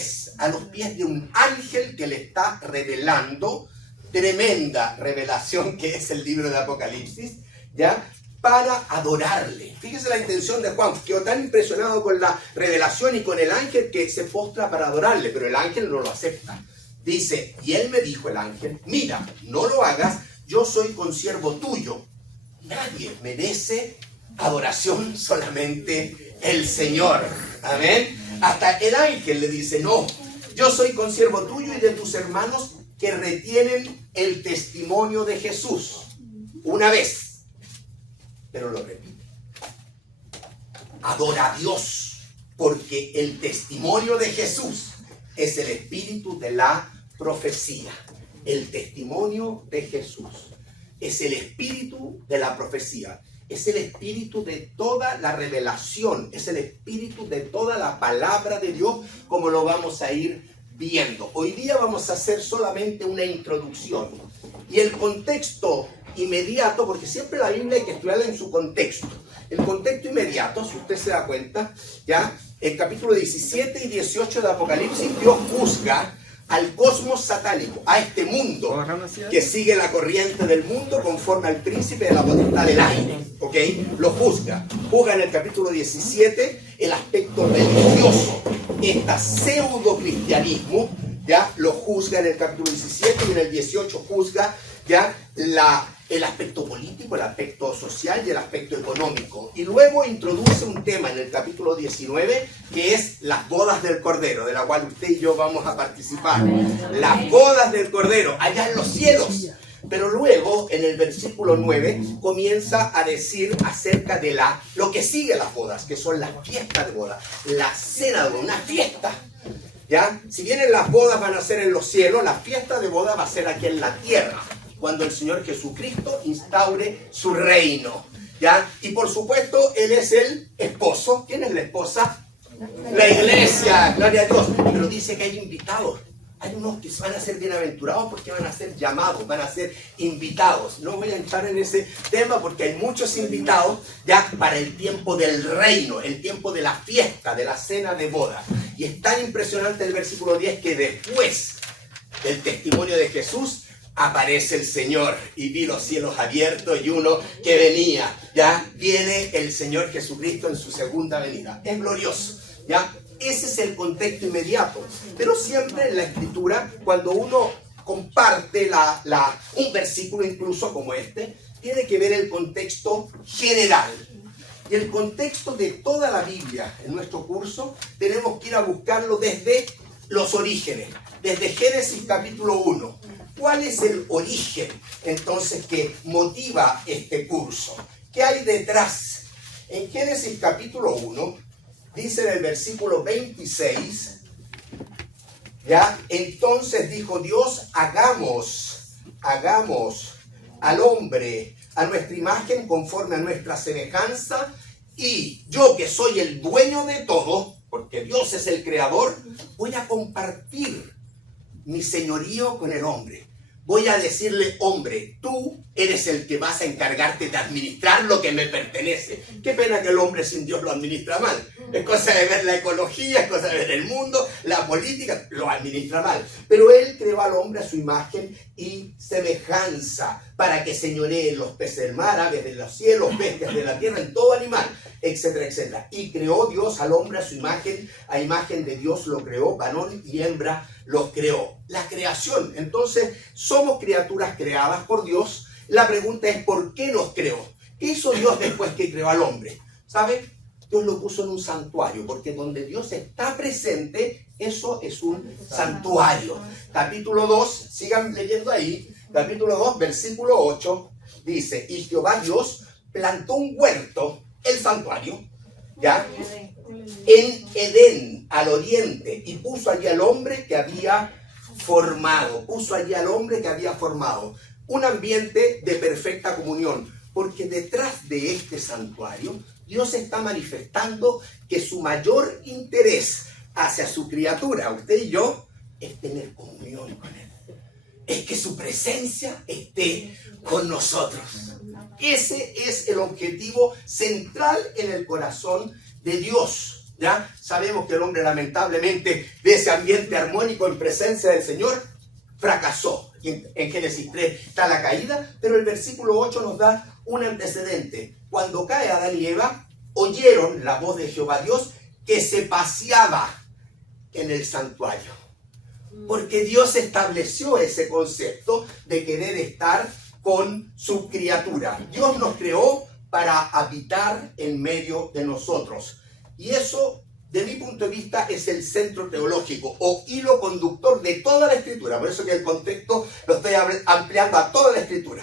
pies, a los pies de un ángel que le está revelando, tremenda revelación que es el libro de Apocalipsis, ¿ya? Para adorarle. Fíjese la intención de Juan, quedó tan impresionado con la revelación y con el ángel que se postra para adorarle, pero el ángel no lo acepta. Dice, y él me dijo, el ángel, mira, no lo hagas, yo soy consiervo tuyo. Nadie merece adoración, solamente el Señor. Amén. Hasta el ángel le dice, no, yo soy consiervo tuyo y de tus hermanos que retienen el testimonio de Jesús. Una vez. Pero lo repite. Adora a Dios, porque el testimonio de Jesús es el espíritu de la profecía. El testimonio de Jesús es el espíritu de la profecía. Es el espíritu de toda la revelación. Es el espíritu de toda la palabra de Dios, como lo vamos a ir viendo. Hoy día vamos a hacer solamente una introducción. Y el contexto inmediato, porque siempre la Biblia hay que estudiarla en su contexto. El contexto inmediato, si usted se da cuenta, ya el capítulo 17 y 18 de Apocalipsis, Dios juzga al cosmos satánico, a este mundo que sigue la corriente del mundo conforme al príncipe de la potestad del aire, ¿ok? Lo juzga. Juzga en el capítulo 17 el aspecto religioso, esta pseudo cristianismo, ya lo juzga en el capítulo 17 y en el 18 juzga ya el aspecto político, el aspecto social y el aspecto económico. Y luego introduce un tema en el capítulo 19 que es las bodas del Cordero, de la cual usted y yo vamos a participar. Las bodas del Cordero, allá en los cielos. Pero luego, en el versículo 9, comienza a decir acerca de lo que sigue las bodas, que son las fiestas de boda, la cena de una fiesta. ¿Ya? Si bien las bodas van a ser en los cielos, la fiesta de boda va a ser aquí en la tierra, cuando el Señor Jesucristo instaure su reino, ¿ya? Y por supuesto, Él es el esposo. ¿Quién es la esposa? La iglesia, gloria a Dios. Pero dice que hay invitados. Hay unos que van a ser bienaventurados porque van a ser llamados, van a ser invitados. No voy a entrar en ese tema porque hay muchos invitados ya para el tiempo del reino, el tiempo de la fiesta, de la cena de boda. Y es tan impresionante el versículo 10 que después del testimonio de Jesús aparece el Señor y vi los cielos abiertos y uno que venía, ya viene el Señor Jesucristo en su segunda venida. Es glorioso, ya. Ese es el contexto inmediato. Pero siempre en la Escritura, cuando uno comparte un versículo incluso como este, tiene que ver el contexto general. Y el contexto de toda la Biblia en nuestro curso tenemos que ir a buscarlo desde los orígenes, desde Génesis capítulo 1. ¿Cuál es el origen entonces que motiva este curso? ¿Qué hay detrás? En Génesis capítulo 1, dice en el versículo 26, ya, entonces dijo Dios, hagamos al hombre a nuestra imagen conforme a nuestra semejanza, y yo que soy el dueño de todo, porque Dios es el creador, voy a compartir mi señorío con el hombre. Voy a decirle, hombre, tú eres el que vas a encargarte de administrar lo que me pertenece. Qué pena que el hombre sin Dios lo administra mal. Es cosa de ver la ecología, es cosa de ver el mundo, la política, lo administra mal. Pero Él creó al hombre a su imagen y semejanza para que señoree los peces del mar, aves de los cielos, bestias de la tierra, en todo animal, etcétera, etcétera. Y creó Dios al hombre a su imagen, a imagen de Dios lo creó, varón y hembra los creó. La creación, entonces, somos criaturas creadas por Dios. La pregunta es, ¿por qué nos creó? ¿Qué hizo Dios después que creó al hombre? ¿Sabe? Dios lo puso en un santuario, porque donde Dios está presente, eso es un santuario. Capítulo 2, sigan leyendo ahí, capítulo 2, versículo 8, dice, y Jehová Dios plantó un huerto, el santuario, ¿ya? En Edén, al oriente, y puso allí al hombre que había formado, un ambiente de perfecta comunión, porque detrás de este santuario, Dios está manifestando que su mayor interés hacia su criatura, usted y yo, es tener comunión con Él. Es que su presencia esté con nosotros. Ese es el objetivo central en el corazón de Dios. ¿Ya? Sabemos que el hombre lamentablemente de ese ambiente armónico en presencia del Señor fracasó. En Génesis 3 está la caída, pero el versículo 8 nos da un antecedente. Cuando cae Adán y Eva, oyeron la voz de Jehová Dios que se paseaba en el santuario. Porque Dios estableció ese concepto de querer estar con su criatura. Dios nos creó para habitar en medio de nosotros. Y eso, de mi punto de vista, es el centro teológico o hilo conductor de toda la Escritura. Por eso que el contexto lo estoy ampliando a toda la Escritura.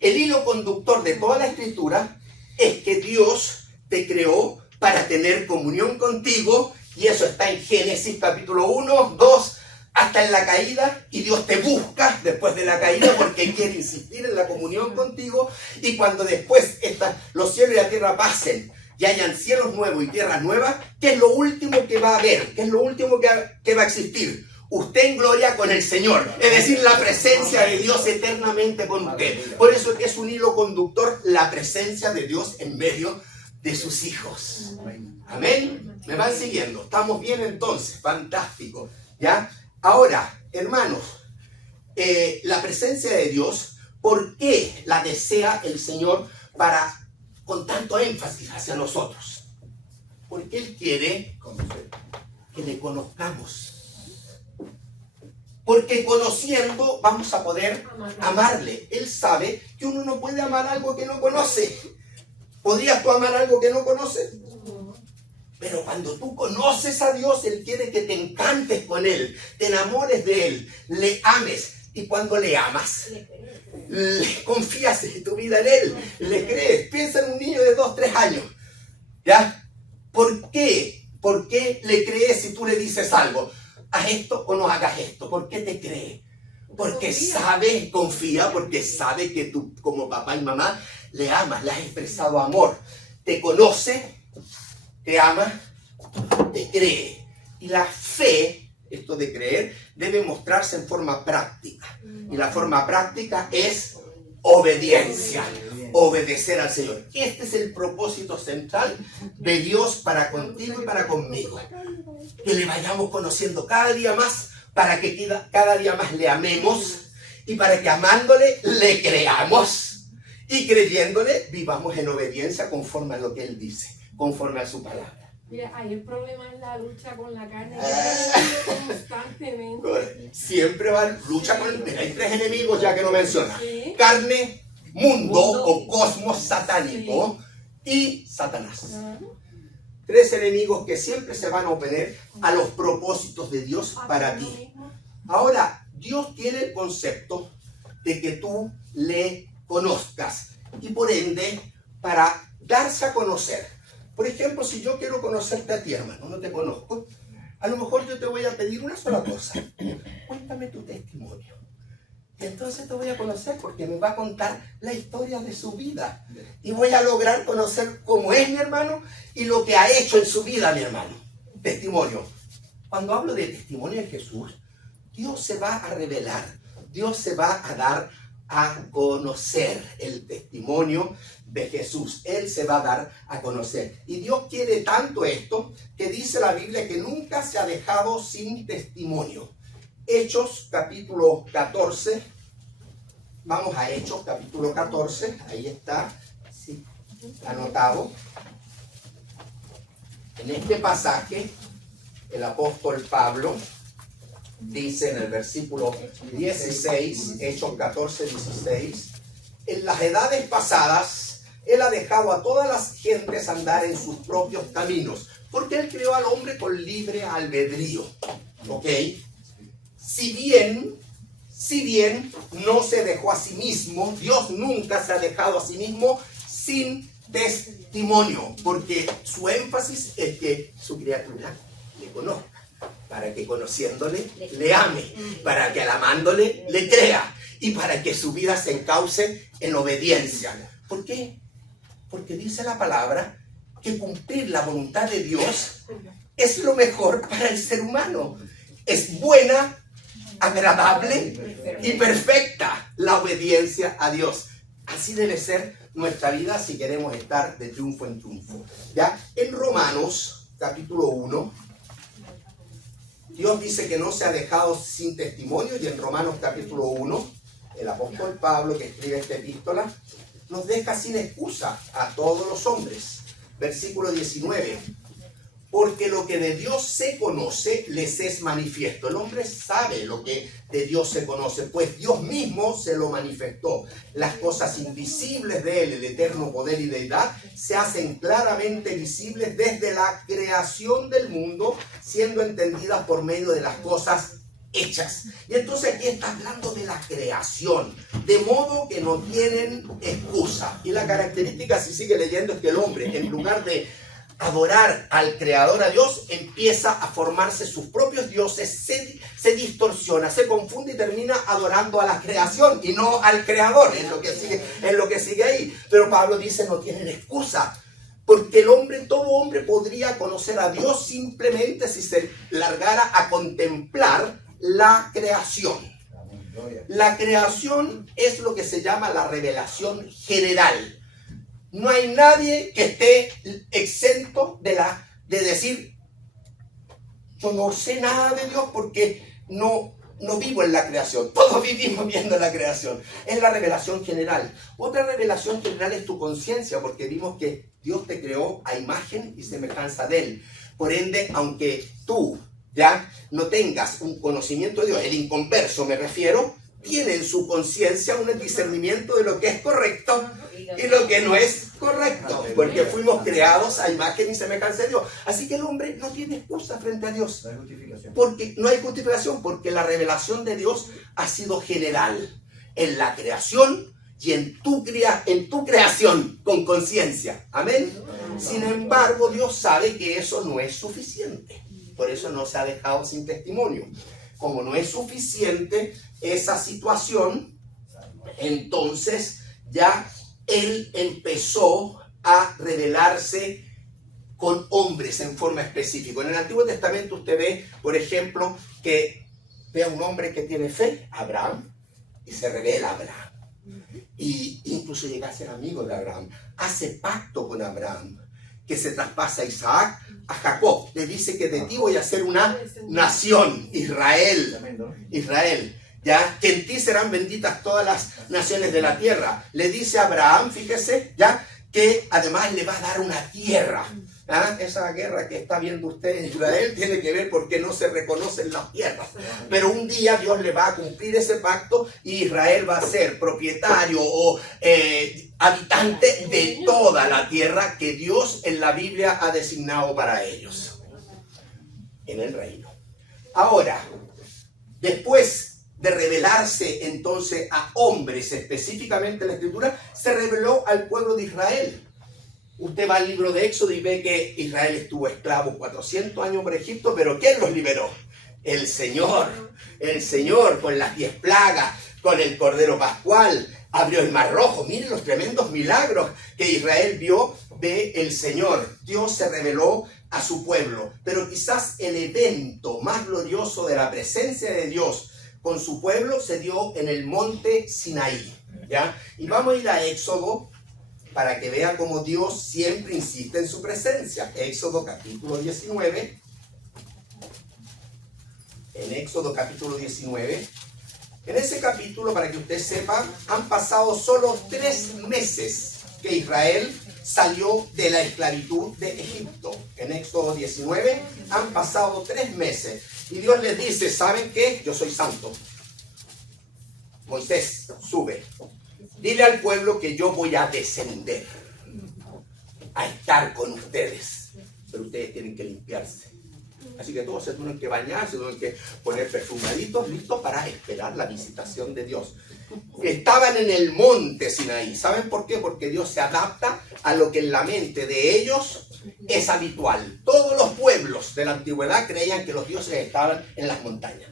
El hilo conductor de toda la Escritura es que Dios te creó para tener comunión contigo, y eso está en Génesis capítulo 1, 2, hasta en la caída, y Dios te busca después de la caída porque quiere insistir en la comunión contigo, y cuando después los cielos y la tierra pasen, y hayan cielos nuevos y tierras nuevas, ¿qué es lo último que va a haber? ¿Qué es lo último que va a existir? Usted en gloria con el Señor, es decir, la presencia de Dios eternamente con usted. Por eso es un hilo conductor la presencia de Dios en medio de sus hijos. Amén. ¿Me van siguiendo? ¿Estamos bien entonces? Fantástico. ¿Ya? Ahora, hermanos, la presencia de Dios, ¿por qué la desea el Señor con tanto énfasis hacia nosotros? Porque Él quiere que le conozcamos. Porque conociendo vamos a poder amarle. Él sabe que uno no puede amar algo que no conoce. ¿Podrías tú amar algo que no conoces? Pero cuando tú conoces a Dios, Él quiere que te encantes con Él, te enamores de Él, le ames. Y cuando le amas, le confías tu vida en Él, le crees. Piensa en un niño de 2, 3 años. ¿Ya? ¿Por qué? ¿Por qué le crees si tú le dices algo? Haz esto o no hagas esto. ¿Por qué te cree? Porque confía, porque sabe que tú como papá y mamá le amas, le has expresado amor. Te conoce, te ama, te cree. Y la fe, esto de creer, debe mostrarse en forma práctica. Y la forma práctica es obediencia. Obedecer al Señor. Este es el propósito central de Dios para contigo y para conmigo. Que le vayamos conociendo cada día más, para que cada día más le amemos, y para que amándole le creamos, y creyéndole vivamos en obediencia conforme a lo que Él dice, conforme a su palabra. Mira, ahí el problema es la lucha con la carne. Constantemente. Siempre va lucha con... Mira, hay 3 enemigos ya que no menciona. ¿Sí? Carne, mundo o cosmos satánico, sí, y Satanás. 3 enemigos que siempre se van a oponer a los propósitos de Dios para ti. Ahora, Dios tiene el concepto de que tú le conozcas, y por ende, para darse a conocer. Por ejemplo, si yo quiero conocerte a ti, hermano, no te conozco, a lo mejor yo te voy a pedir una sola cosa. Cuéntame tu testimonio. Y entonces te voy a conocer porque me va a contar la historia de su vida. Y voy a lograr conocer cómo es mi hermano y lo que ha hecho en su vida mi hermano. Testimonio. Cuando hablo de testimonio de Jesús, Dios se va a revelar. Dios se va a dar a conocer el testimonio de Jesús. Él se va a dar a conocer. Y Dios quiere tanto esto que dice la Biblia que nunca se ha dejado sin testimonio. Hechos capítulo 14. Vamos a Hechos capítulo 14. Ahí está. Sí, anotado. En este pasaje, el apóstol Pablo dice en el versículo 16, Hechos 14, 16, en las edades pasadas, Él ha dejado a todas las gentes andar en sus propios caminos, porque Él creó al hombre con libre albedrío. ¿Ok? Si bien no se dejó a sí mismo, Dios nunca se ha dejado a sí mismo sin testimonio, porque su énfasis es que su criatura le conozca, para que conociéndole le ame, para que al amándole le crea, y para que su vida se encauce en obediencia. ¿Por qué? Porque dice la palabra que cumplir la voluntad de Dios es lo mejor para el ser humano. Es buena, agradable y perfecta la obediencia a Dios. Así debe ser nuestra vida si queremos estar de triunfo en triunfo. ¿Ya? En Romanos capítulo 1, Dios dice que no se ha dejado sin testimonio, y en Romanos capítulo 1, el apóstol Pablo, que escribe esta epístola, nos deja sin excusa a todos los hombres. Versículo 19. Porque lo que de Dios se conoce les es manifiesto. El hombre sabe lo que de Dios se conoce, pues Dios mismo se lo manifestó. Las cosas invisibles de Él, el eterno poder y deidad, se hacen claramente visibles desde la creación del mundo, siendo entendidas por medio de las cosas hechas. Y entonces aquí está hablando de la creación, de modo que no tienen excusa. Y la característica, si sigue leyendo, es que el hombre, en lugar de adorar al creador, a Dios, empieza a formarse sus propios dioses, se distorsiona, se confunde y termina adorando a la creación y no al creador. Es lo que sigue ahí. Pero Pablo dice, no tienen excusa, porque todo hombre podría conocer a Dios simplemente si se largara a contemplar la creación. La creación es lo que se llama la revelación general. No hay nadie que esté exento de decir, yo no sé nada de Dios porque no vivo en la creación. Todos vivimos viendo la creación. Es la revelación general. Otra revelación general es tu conciencia, porque vimos que Dios te creó a imagen y semejanza de Él. Por ende, aunque tú ya no tengas un conocimiento de Dios, el inconverso me refiero, tiene en su conciencia un discernimiento de lo que es correcto y lo que no es correcto, porque fuimos creados a imagen y semejanza de Dios. Así que el hombre no tiene excusa frente a Dios. No hay justificación. Porque no hay justificación, porque la revelación de Dios ha sido general en la creación y en tu creación con conciencia. Amén. Sin embargo, Dios sabe que eso no es suficiente. Por eso no se ha dejado sin testimonio. Como no es suficiente esa situación, entonces ya Él empezó a revelarse con hombres en forma específica. En el Antiguo Testamento usted ve, por ejemplo, que ve a un hombre que tiene fe, Abraham, y se revela a Abraham. Y incluso llega a ser amigo de Abraham. Hace pacto con Abraham, que se traspasa a Isaac, a Jacob. Le dice que de ti voy a hacer una nación, Israel. ¿Ya? Que en ti serán benditas todas las naciones de la tierra. Le dice a Abraham, fíjese, ¿ya? Que además le va a dar una tierra. ¿Ah? Esa guerra que está viendo usted en Israel tiene que ver porque no se reconocen las tierras. Pero un día Dios le va a cumplir ese pacto y Israel va a ser propietario o habitante de toda la tierra que Dios en la Biblia ha designado para ellos. En el reino. Ahora, después de revelarse entonces a hombres específicamente en la Escritura, se reveló al pueblo de Israel. Usted va al libro de Éxodo y ve que Israel estuvo esclavo 400 años por Egipto, pero ¿quién los liberó? El Señor con las 10 plagas, con el Cordero Pascual, abrió el Mar Rojo. Miren los tremendos milagros que Israel vio del Señor. Dios se reveló a su pueblo, pero quizás el evento más glorioso de la presencia de Dios con su pueblo se dio en el monte Sinaí, ¿ya? Y vamos a ir a Éxodo para que vea cómo Dios siempre insiste en su presencia. Éxodo capítulo 19. En Éxodo capítulo 19. En ese capítulo, para que usted sepa, han pasado solo 3 meses que Israel salió de la esclavitud de Egipto. En Éxodo 19 han pasado 3 meses. Y Dios les dice, ¿saben qué? Yo soy santo. Moisés, sube. Dile al pueblo que yo voy a descender a estar con ustedes. Pero ustedes tienen que limpiarse. Así que todos se tienen que bañar, se tienen que poner perfumaditos, listos para esperar la visitación de Dios. Estaban en el monte Sinaí. ¿Saben por qué? Porque Dios se adapta a lo que en la mente de ellos es habitual. Todos los pueblos de la antigüedad creían que los dioses estaban en las montañas.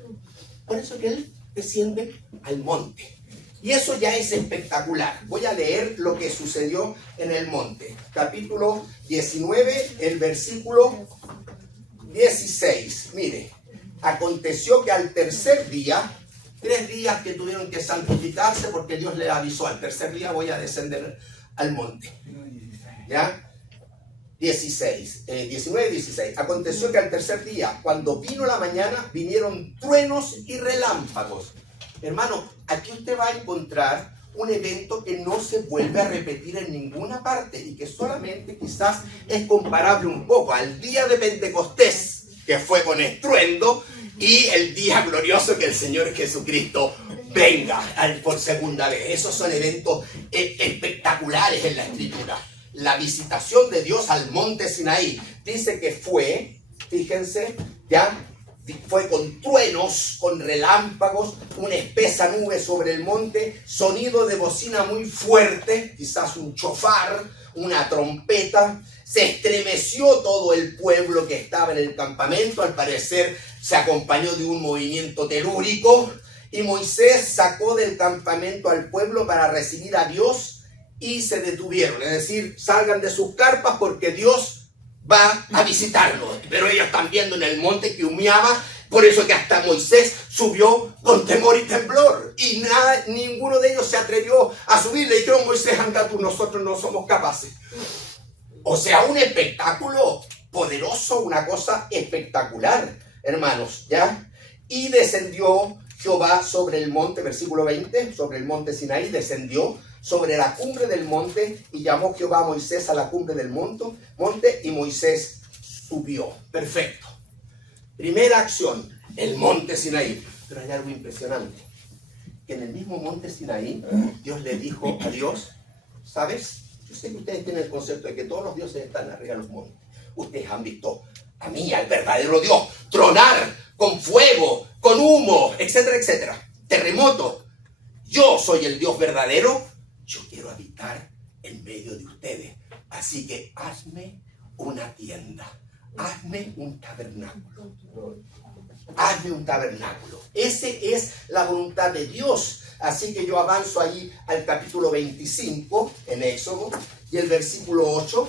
Por eso que Él desciende al monte. Y eso ya es espectacular. Voy a leer lo que sucedió en el monte. Capítulo 19, el versículo 16. Mire, aconteció que al tercer día, 3 días que tuvieron que santificarse porque Dios les avisó, al tercer día voy a descender al monte. ¿Ya? 19 y 16. Aconteció que al tercer día, cuando vino la mañana, vinieron truenos y relámpagos. Hermano, aquí usted va a encontrar un evento que no se vuelve a repetir en ninguna parte y que solamente quizás es comparable un poco al día de Pentecostés, que fue con estruendo, y el día glorioso que el Señor Jesucristo venga por segunda vez. Esos son eventos espectaculares en la Escritura. La visitación de Dios al monte Sinaí dice que fue, fíjense, ya fue con truenos, con relámpagos, una espesa nube sobre el monte, sonido de bocina muy fuerte, quizás un chofar, una trompeta. Se estremeció todo el pueblo que estaba en el campamento, al parecer se acompañó de un movimiento telúrico, y Moisés sacó del campamento al pueblo para recibir a Dios y se detuvieron, es decir, salgan de sus carpas porque Dios va a visitarlos. Pero ellos están viendo en el monte que humeaba, por eso que hasta Moisés subió con temor y temblor, y ninguno de ellos se atrevió a subir. Le dijeron: Moisés, anda tú, nosotros no somos capaces. O sea, un espectáculo poderoso, una cosa espectacular, hermanos, ¿ya? Y descendió Jehová sobre el monte, versículo 20, sobre el monte Sinaí, descendió sobre la cumbre del monte, y llamó Jehová a Moisés a la cumbre del monte, y Moisés subió. Perfecto. Primera acción, el monte Sinaí. Pero hay algo impresionante, que en el mismo monte Sinaí, Dios le dijo a Dios: ¿sabes? Yo sé que ustedes tienen el concepto de que todos los dioses están arriba de los montes. Ustedes han visto a mí, al verdadero Dios, tronar con fuego, con humo, etcétera, etcétera. Terremoto. Yo soy el Dios verdadero. Yo quiero habitar en medio de ustedes. Así que hazme una tienda. Hazme un tabernáculo. Hazme un tabernáculo. Esa es la voluntad de Dios. Así que yo avanzo ahí al capítulo 25 en Éxodo, y el versículo 8.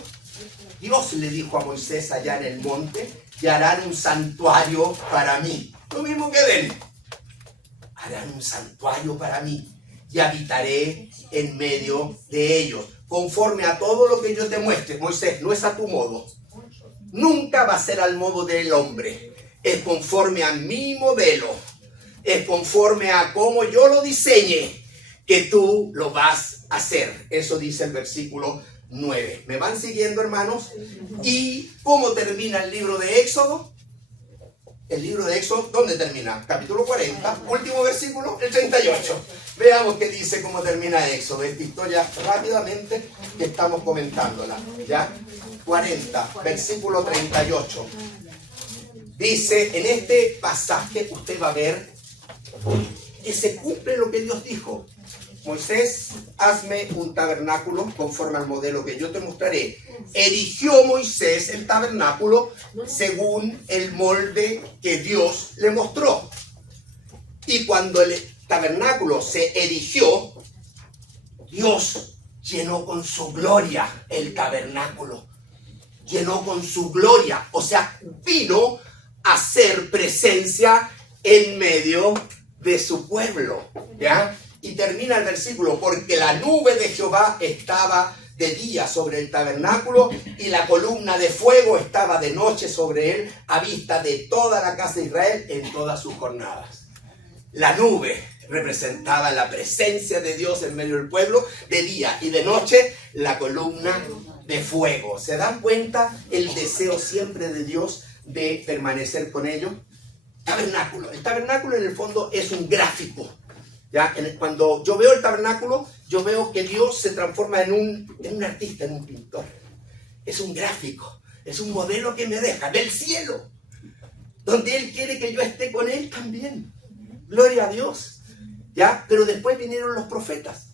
Dios le dijo a Moisés allá en el monte: y harán un santuario para mí. Lo mismo que ven. Harán un santuario para mí, y habitaré en medio de ellos, conforme a todo lo que yo te muestre. Moisés, no es a tu modo. Nunca va a ser al modo del hombre. Es conforme a mi modelo. Es conforme a cómo yo lo diseñe, que tú lo vas a hacer. Eso dice el versículo 9. ¿Me van siguiendo, hermanos? ¿Y cómo termina el libro de Éxodo? El libro de Éxodo, ¿dónde termina? Capítulo 40, último versículo, el 38. Veamos qué dice, cómo termina Éxodo. Esta historia rápidamente que estamos comentándola. ¿Ya? 40, versículo 38. Dice, en este pasaje usted va a ver que se cumple lo que Dios dijo. Moisés, hazme un tabernáculo conforme al modelo que yo te mostraré. Erigió Moisés el tabernáculo según el molde que Dios le mostró. Y cuando el tabernáculo se erigió, Dios llenó con su gloria el tabernáculo. Llenó con su gloria. O sea, vino a hacer presencia en medio de su pueblo. ¿Ya? Y termina el versículo: porque la nube de Jehová estaba de día sobre el tabernáculo, y la columna de fuego estaba de noche sobre él, a vista de toda la casa de Israel en todas sus jornadas. La nube representaba la presencia de Dios en medio del pueblo de día, y de noche la columna de fuego. ¿Se dan cuenta el deseo siempre de Dios de permanecer con ellos? Tabernáculo. El tabernáculo en el fondo es un gráfico. ¿Ya? Cuando yo veo el tabernáculo, yo veo que Dios se transforma en un artista, en un pintor. Es un gráfico, es un modelo que me deja del cielo, donde Él quiere que yo esté con Él también. Gloria a Dios. ¿Ya? Pero después vinieron los profetas,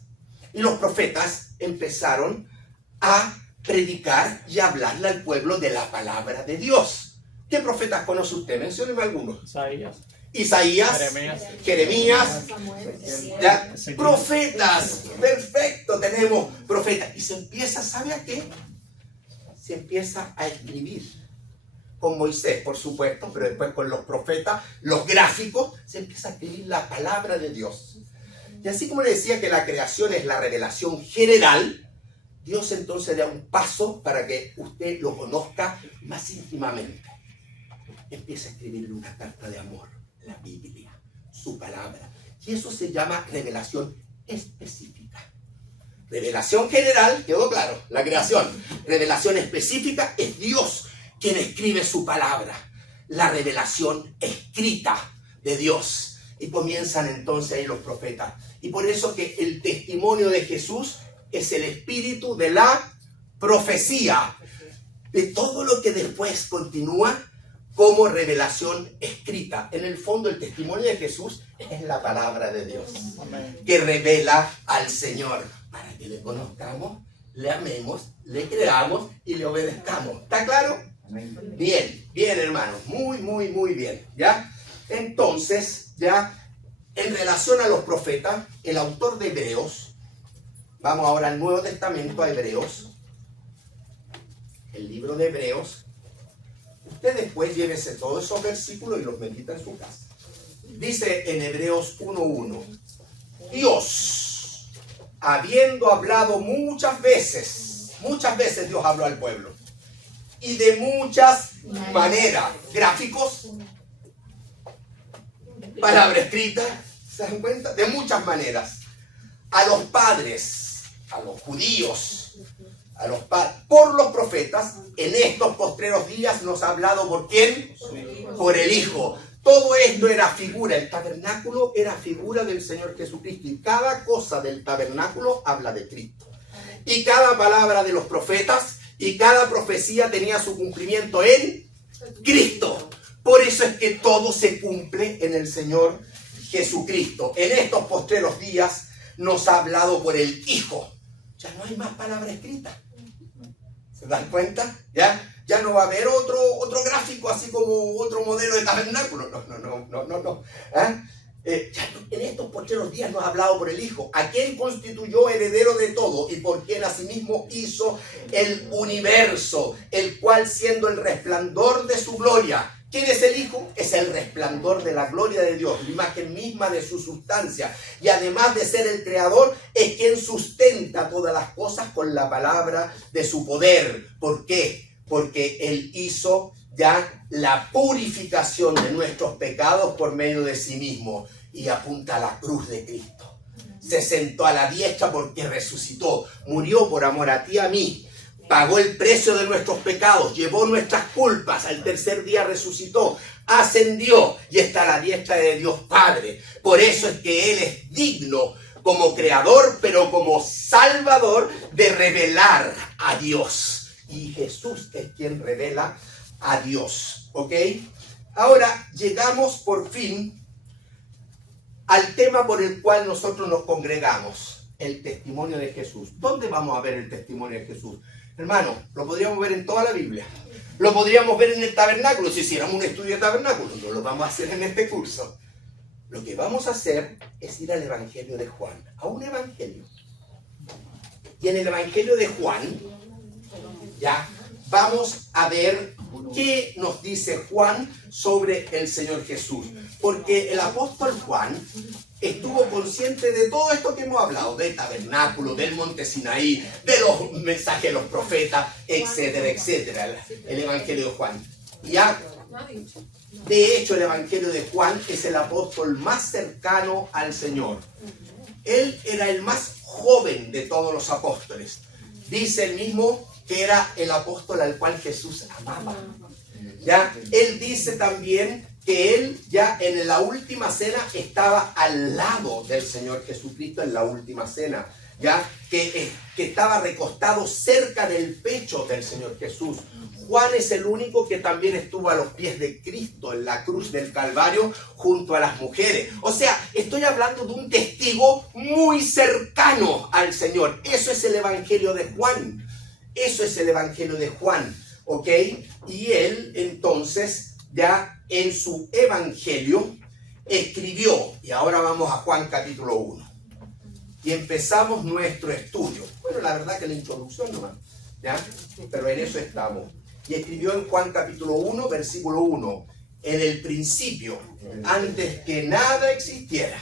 y los profetas empezaron a predicar y hablarle al pueblo de la palabra de Dios. ¿Qué profetas conoce usted? Mencióneme algunos. Isaías, Jeremías, ¿ya? Profetas, perfecto, tenemos profetas. Y se empieza, ¿sabe a qué? Se empieza a escribir. Con Moisés, por supuesto, pero después con los profetas, los gráficos, se empieza a escribir la palabra de Dios. Y así como le decía que la creación es la revelación general, Dios entonces da un paso para que usted lo conozca más íntimamente. Empieza a escribirle una carta de amor, la Biblia, su palabra. Y eso se llama revelación específica. Revelación general, quedó claro, la creación. Revelación específica es Dios quien escribe su palabra. La revelación escrita de Dios. Y comienzan entonces ahí los profetas. Y por eso que el testimonio de Jesús es el espíritu de la profecía. De todo lo que después continúa como revelación escrita. En el fondo, el testimonio de Jesús es la palabra de Dios que revela al Señor para que le conozcamos, le amemos, le creamos y le obedezcamos. ¿Está claro? Bien, bien, hermanos. Muy bien. ¿Ya? Entonces, ya en relación a los profetas, el autor de Hebreos, vamos ahora al Nuevo Testamento, a Hebreos, el libro de Hebreos. Usted después llévese todos esos versículos y los medita en su casa. Dice en Hebreos 1:1, Dios, habiendo hablado muchas veces Dios habló al pueblo, y de muchas maneras, gráficos, palabra escrita, ¿se dan cuenta? De muchas maneras, a los padres, a los judíos, por los profetas, en estos postreros días nos ha hablado ¿por quién? Por el Hijo. Todo esto era figura, el tabernáculo era figura del Señor Jesucristo y cada cosa del tabernáculo habla de Cristo. Y cada palabra de los profetas y cada profecía tenía su cumplimiento en Cristo. Por eso es que todo se cumple en el Señor Jesucristo. En estos postreros días nos ha hablado por el Hijo. Ya no hay más palabra escrita. ¿Se dan cuenta? Ya no va a haber otro gráfico así como otro modelo de tabernáculo. No. En estos postreros días nos ha hablado por el Hijo, a quien constituyó heredero de todo y por quien asimismo hizo el universo, el cual siendo el resplandor de su gloria. ¿Quién es el Hijo? Es el resplandor de la gloria de Dios, la imagen misma de su sustancia. Y además de ser el creador, es quien sustenta todas las cosas con la palabra de su poder. ¿Por qué? Porque Él hizo ya la purificación de nuestros pecados por medio de sí mismo. Y apunta a la cruz de Cristo. Se sentó a la diestra porque resucitó. Murió por amor a ti y a mí. Pagó el precio de nuestros pecados, llevó nuestras culpas, al tercer día resucitó, ascendió y está a la diestra de Dios Padre. Por eso es que Él es digno como creador, pero como salvador, de revelar a Dios. Y Jesús es quien revela a Dios. ¿Ok? Ahora llegamos por fin al tema por el cual nosotros nos congregamos, el testimonio de Jesús. ¿Dónde vamos a ver el testimonio de Jesús? Hermano, lo podríamos ver en toda la Biblia. Lo podríamos ver en el tabernáculo, si hiciéramos un estudio de tabernáculo. No lo vamos a hacer en este curso. Lo que vamos a hacer es ir al Evangelio de Juan, a un evangelio. Y en el Evangelio de Juan, ya, vamos a ver qué nos dice Juan sobre el Señor Jesús. Porque el apóstol Juan estuvo consciente de todo esto que hemos hablado, del tabernáculo, del monte Sinaí, de los mensajes de los profetas, etcétera, etcétera. El Evangelio de Juan. Ya, de hecho, el Evangelio de Juan es el apóstol más cercano al Señor. Él era el más joven de todos los apóstoles. Dice él mismo que era el apóstol al cual Jesús amaba. ¿Ya? Él dice también que él ya en la última cena estaba al lado del Señor Jesucristo en la última cena, ¿ya? Que estaba recostado cerca del pecho del Señor Jesús. Juan es el único que también estuvo a los pies de Cristo en la cruz del Calvario junto a las mujeres. O sea, estoy hablando de un testigo muy cercano al Señor. Eso es el Evangelio de Juan. Eso es el Evangelio de Juan, ¿ok? Y él entonces ya en su Evangelio escribió, y ahora vamos a Juan capítulo 1, y empezamos nuestro estudio. Bueno, la verdad que la introducción nomás, ¿ya? Pero en eso estamos. Y escribió en Juan capítulo 1, versículo 1, en el principio, antes que nada existiera,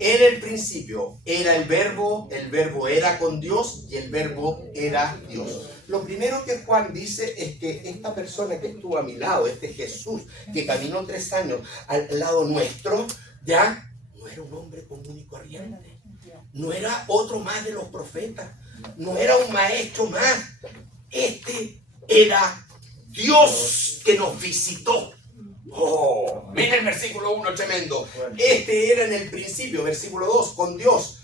En el principio era el verbo era con Dios y el verbo era Dios. Lo primero que Juan dice es que esta persona que estuvo a mi lado, este Jesús, que caminó 3 años al lado nuestro, ya no era un hombre común y corriente. No era otro más de los profetas. No era un maestro más. Este era Dios que nos visitó. Oh, mira el versículo 1 tremendo. Este era en el principio, versículo 2, con Dios.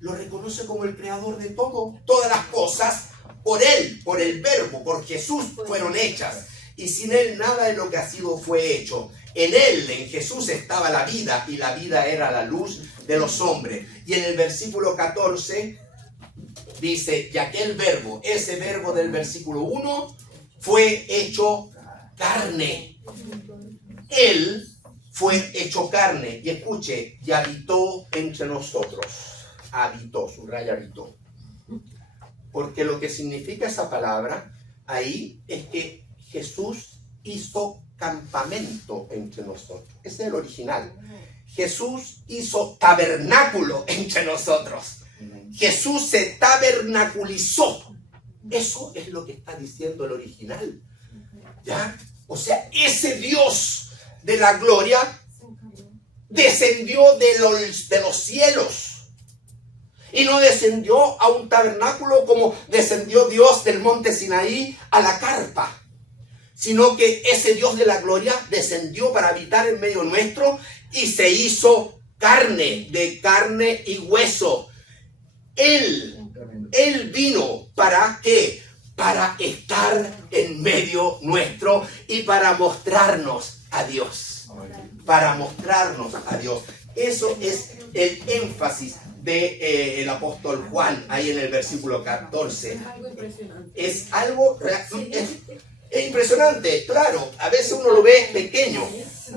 Lo reconoce como el creador de todo. Todas las cosas por Él, por el verbo, por Jesús fueron hechas. Y sin Él nada de lo que ha sido fue hecho. En Él, en Jesús, estaba la vida y la vida era la luz de los hombres. Y en el versículo 14 dice, y aquel verbo, ese verbo del versículo 1, fue hecho carne. Él fue hecho carne. Y escuche, y habitó entre nosotros. Habitó, subraya habitó. Porque lo que significa esa palabra ahí es que Jesús hizo campamento entre nosotros. Ese es el original. Jesús hizo tabernáculo entre nosotros. Jesús se tabernaculizó. Eso es lo que está diciendo el original. ¿Ya? O sea, ese Dios de la gloria descendió de los cielos. Y no descendió a un tabernáculo como descendió Dios del monte Sinaí a la carpa, sino que ese Dios de la gloria descendió para habitar en medio nuestro y se hizo carne, de carne y hueso. Él vino ¿para qué? Para estar en medio nuestro y para mostrarnos a Dios. Para mostrarnos a Dios. Eso es el énfasis del apóstol Juan, ahí en el versículo 14. Es algo impresionante. Es algo es impresionante, claro. A veces uno lo ve pequeño,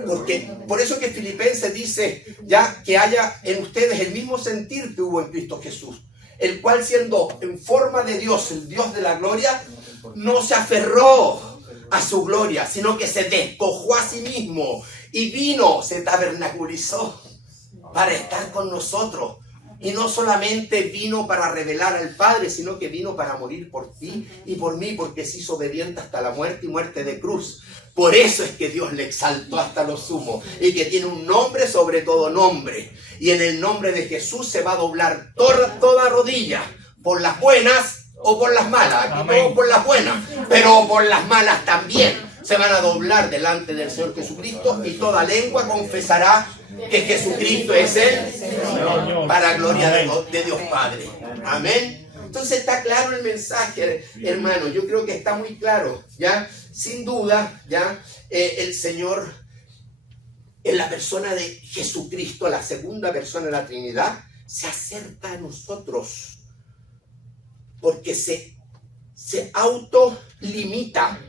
porque por eso que Filipenses dice ya que haya en ustedes el mismo sentir que hubo en Cristo Jesús, el cual siendo en forma de Dios, el Dios de la gloria, no se aferró a su gloria, sino que se despojó a sí mismo y vino, se tabernaculizó para estar con nosotros. Y no solamente vino para revelar al Padre, sino que vino para morir por ti y por mí, porque se hizo obediente hasta la muerte y muerte de cruz. Por eso es que Dios le exaltó hasta lo sumo y que tiene un nombre sobre todo nombre. Y en el nombre de Jesús se va a doblar toda rodilla, por las buenas o por las malas. Aquí todos por las buenas, pero por las malas también. Se van a doblar delante del Señor Jesucristo y toda lengua confesará que Jesucristo es el Señor, para gloria de Dios Padre. Amén. Entonces está claro el mensaje, hermano. Yo creo que está muy claro, ¿ya? Sin duda, ¿ya? El Señor, en la persona de Jesucristo, la segunda persona de la Trinidad, se acerca a nosotros porque se autolimita,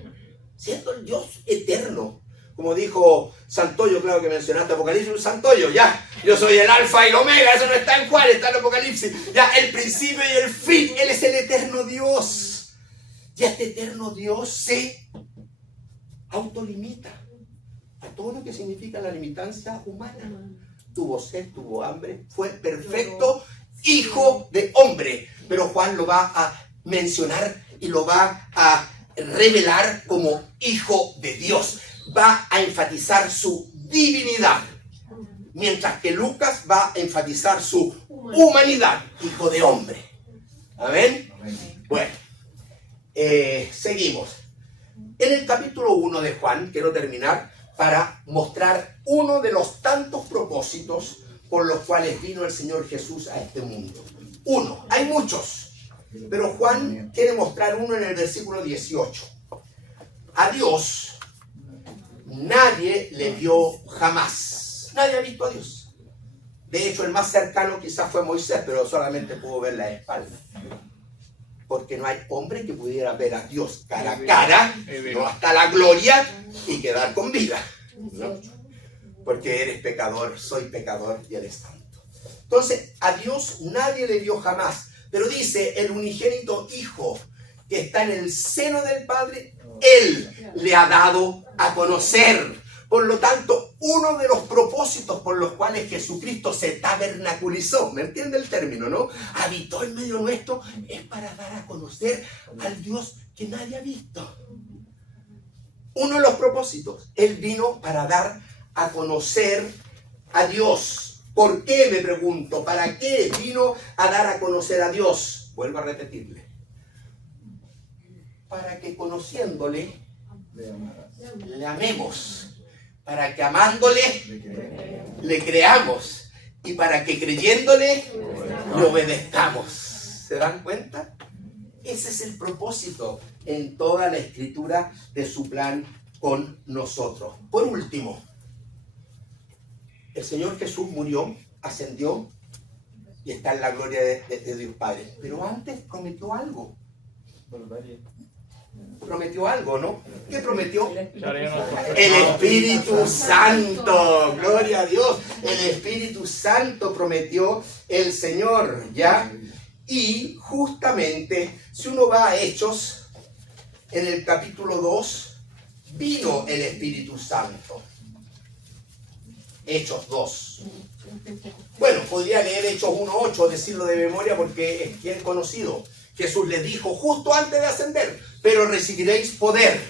siendo el Dios eterno. Como dijo Santoyo, claro que mencionaste Apocalipsis, Santoyo, ya, yo soy el alfa y el omega, eso no está en Juan, está en Apocalipsis, ya, el principio y el fin, Él es el eterno Dios. Y este eterno Dios se autolimita a todo lo que significa la limitancia humana. Tuvo sed, tuvo hambre, fue perfecto hijo de hombre, pero Juan lo va a mencionar y lo va a revelar como hijo de Dios. Va a enfatizar su divinidad, mientras que Lucas va a enfatizar su humanidad, hijo de hombre. Amén. Bueno, seguimos. En el capítulo 1 de Juan, quiero terminar para mostrar uno de los tantos propósitos por los cuales vino el Señor Jesús a este mundo. Uno, hay muchos, pero Juan quiere mostrar uno en el versículo 18. A Dios nadie le vio jamás. Nadie ha visto a Dios. De hecho, el más cercano quizás fue Moisés, pero solamente pudo ver la espalda. Porque no hay hombre que pudiera ver a Dios cara a cara, no hasta la gloria, y quedar con vida. ¿No? Porque eres pecador, soy pecador y eres santo. Entonces, a Dios nadie le vio jamás. Pero dice, el unigénito Hijo que está en el seno del Padre, Él le ha dado a conocer, Por lo tanto, uno de los propósitos por los cuales Jesucristo se tabernaculizó, ¿me entiende el término, no? Habitó en medio nuestro, es para dar a conocer al Dios que nadie ha visto. Uno de los propósitos, Él vino para dar a conocer a Dios. ¿Por qué, me pregunto? ¿Para qué vino a dar a conocer a Dios? Vuelvo a repetirle. Para que conociéndole, le amemos. Para que amándole, le creamos. Y para que creyéndole, le obedezcamos. ¿Se dan cuenta? Ese es el propósito en toda la escritura de su plan con nosotros. Por último, el Señor Jesús murió, ascendió y está en la gloria de Dios Padre. Pero antes prometió algo. Prometió algo, ¿no? ¿Qué prometió? El Espíritu Santo. Gloria a Dios. El Espíritu Santo prometió el Señor, ¿ya? Y justamente, si uno va a Hechos, en el capítulo 2, vino el Espíritu Santo. Hechos 2. Bueno, podría leer Hechos 1:8, decirlo de memoria porque es bien conocido. Jesús les dijo justo antes de ascender, pero recibiréis poder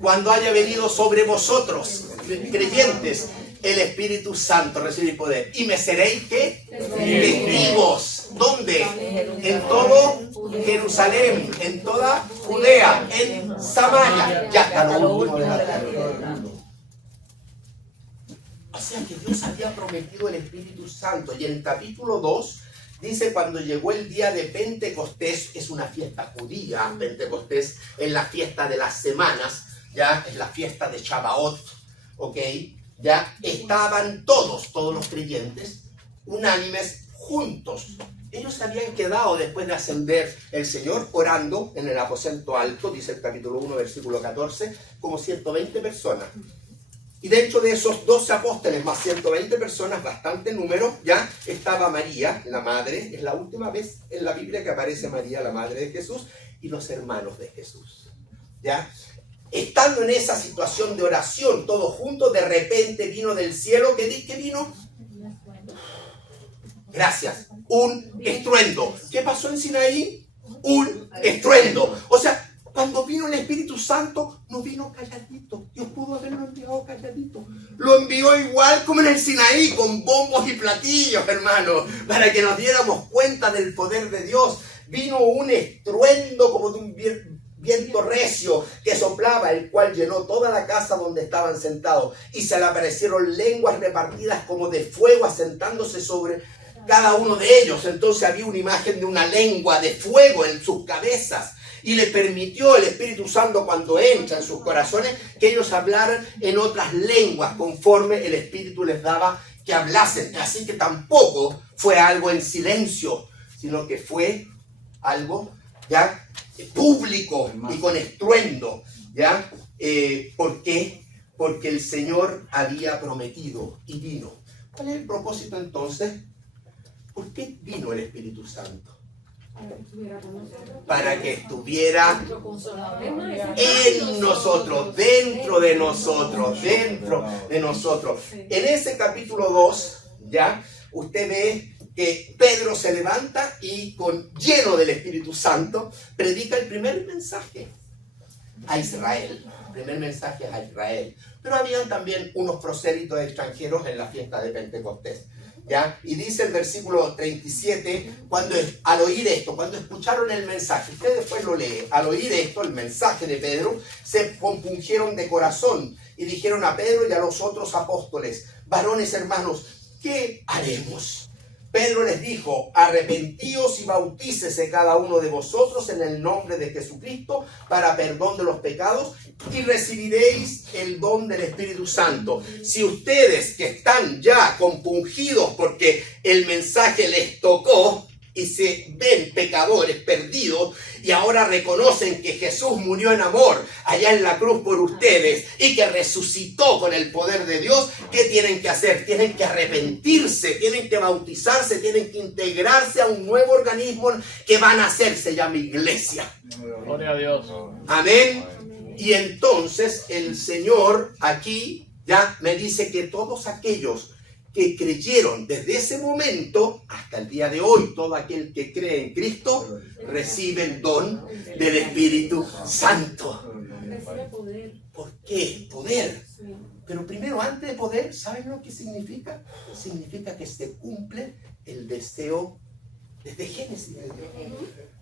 cuando haya venido sobre vosotros, creyentes, el Espíritu Santo. Recibiréis poder. Y me seréis, ¿qué? Testigos. ¿Dónde? En todo Jerusalén, en toda Judea, en Samaria, y hasta lo último de la tierra. O sea que Dios había prometido el Espíritu Santo. Y en el capítulo 2 dice, cuando llegó el día de Pentecostés, es una fiesta judía, Pentecostés es la fiesta de las semanas, ya es la fiesta de Shavuot, ¿ok? Ya estaban todos los creyentes, unánimes, juntos. Ellos se habían quedado después de ascender el Señor orando en el aposento alto, dice el capítulo 1, versículo 14, como 120 personas. Y dentro de esos 12 apóstoles más 120 personas, bastante número, ya estaba María, la madre, es la última vez en la Biblia que aparece María, la madre de Jesús, y los hermanos de Jesús. ¿Ya? Estando en esa situación de oración, todos juntos, de repente vino del cielo, ¿qué vino? Gracias, un estruendo. ¿Qué pasó en Sinaí? Un estruendo. O sea, cuando vino el Espíritu Santo, no vino calladito. Dios pudo haberlo enviado calladito. Lo envió igual como en el Sinaí, con bombos y platillos, hermanos, para que nos diéramos cuenta del poder de Dios. Vino un estruendo como de un viento recio que soplaba, el cual llenó toda la casa donde estaban sentados. Y se le aparecieron lenguas repartidas como de fuego, asentándose sobre cada uno de ellos. Entonces había una imagen de una lengua de fuego en sus cabezas. Y le permitió el Espíritu Santo, cuando entra en sus corazones, que ellos hablaran en otras lenguas conforme el Espíritu les daba que hablasen. Así que tampoco fue algo en silencio, sino que fue algo ya público y con estruendo. ¿Ya? ¿Por qué? Porque el Señor había prometido y vino. ¿Cuál es el propósito entonces? ¿Por qué vino el Espíritu Santo? Para que estuviera en nosotros, dentro de nosotros. En ese capítulo 2, ya, usted ve que Pedro se levanta y lleno del Espíritu Santo, predica el primer mensaje a Israel. El primer mensaje a Israel. Pero habían también unos prosélitos extranjeros en la fiesta de Pentecostés. ¿Ya? Y dice el versículo 37, al oír esto, cuando escucharon el mensaje, usted después lo lee, al oír esto, el mensaje de Pedro, se compungieron de corazón y dijeron a Pedro y a los otros apóstoles, varones hermanos, ¿qué haremos? Pedro les dijo, arrepentíos y bautícese cada uno de vosotros en el nombre de Jesucristo para perdón de los pecados y recibiréis el don del Espíritu Santo. Si ustedes que están ya compungidos porque el mensaje les tocó y se ven pecadores perdidos y ahora reconocen que Jesús murió en amor allá en la cruz por ustedes y que resucitó con el poder de Dios, ¿qué tienen que hacer? Tienen que arrepentirse, tienen que bautizarse, tienen que integrarse a un nuevo organismo que van a hacer, se llama iglesia. Gloria a Dios. Amén. Y entonces el Señor aquí ya me dice que todos aquellos que creyeron desde ese momento hasta el día de hoy, todo aquel que cree en Cristo recibe el don del Espíritu Santo. Recibe poder. ¿Por qué? Poder. Sí. Pero primero, antes de poder, ¿saben lo que significa? Significa que se cumple el deseo desde Génesis de Dios.